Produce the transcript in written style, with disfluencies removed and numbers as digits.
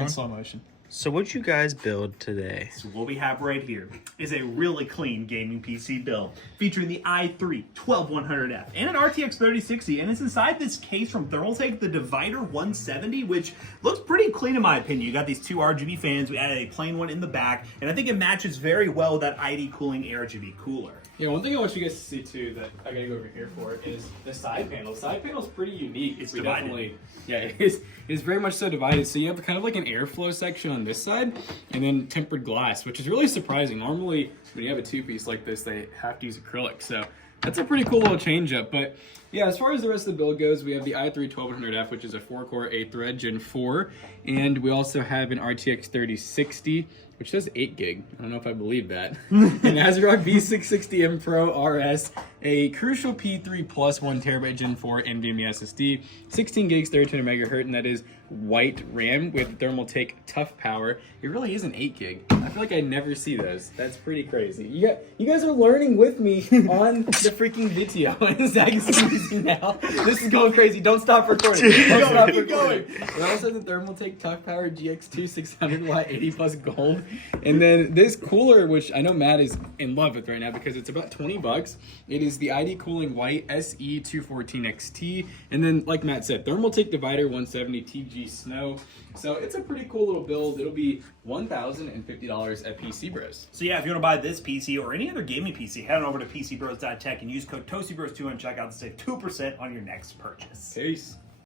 In slow motion. So what'd you guys build today? So what we have right here is a really clean gaming PC build featuring the i3 12100F and an RTX 3060, and it's inside this case from Thermaltake, the Divider 170, which looks pretty clean in my opinion. You got these two RGB fans, we added a plain one in the back, and I think it matches very well with that ID cooling ARGB cooler. Yeah, one thing I want you guys to see too that I gotta go over here for is the side panel. The side panel is pretty unique. It's divided. It is very much so divided. So you have kind of like an airflow section on this side, and then tempered glass, which is really surprising. Normally, when you have a two-piece like this, they have to use acrylic. So that's a pretty cool little change up. But yeah, as far as the rest of the build goes, we have the i3 12100F, which is a 4-core, 8-thread Gen 4, and we also have an RTX 3060. Which says 8 gig. I don't know if I believe that. An ASRock V660M Pro RS, a Crucial P3 Plus 1 terabyte Gen 4 NVMe SSD, 16 gigs, 3200 megahertz, and that is white RAM with Thermaltake Tough Power. It really is an 8 gig. I feel like I never see those. That's pretty crazy. You guys are learning with me on the freaking video. And Zach is sneezing now. This is going crazy. Don't stop recording. Don't stop recording. We also have the Thermaltake Tough Power GX2 600 watt 80 plus gold. And then this cooler, which I know Matt is in love with right now because it's about 20 bucks. It is the ID Cooling White SE214XT. And then, like Matt said, Thermaltake Divider 170 TG Snow. So it's a pretty cool little build. It'll be $1,050 at PC Bros. So yeah, if you want to buy this PC or any other gaming PC, head on over to PCBros.tech and use code ToastyBros2 on checkout to save 2% on your next purchase. Peace.